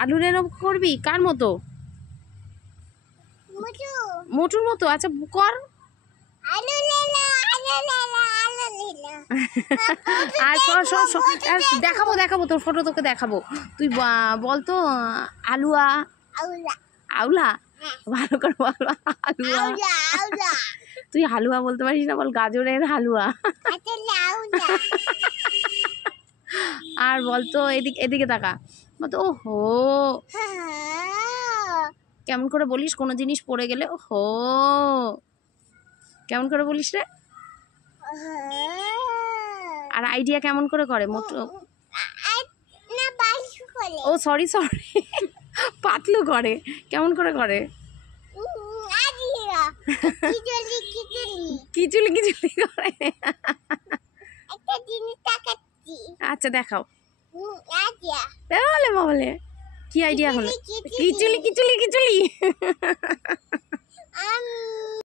আলু রেনো করবি কার মতো? মোটুর মতো। আচ্ছা কর। আর দেখাবো দেখাবো তোর ফটো তোকে দেখাবো। তুই বলতো আলুয়া আউলা ভালো করে বল। হালুয়া। তুই হালুয়া বলতে পারিস না, বল গাজরের হালুয়া। আর বলতো এদিকে এদিকে তাকা, বলতো ওহো। কেমন করে বলিস কোনো জিনিস পড়ে গেলে? ওহো কেমন করে বলিস রে? আর আইডিয়া কেমন করে করে? মোটো ও সরি সরি পাতলু করে। কেমন করে করে? খিচুলি খিচুলি করে। আচ্ছা দেখাও। বলে কি আইডিয়া হলো? খিচুলি খিচুলি খিচুলি।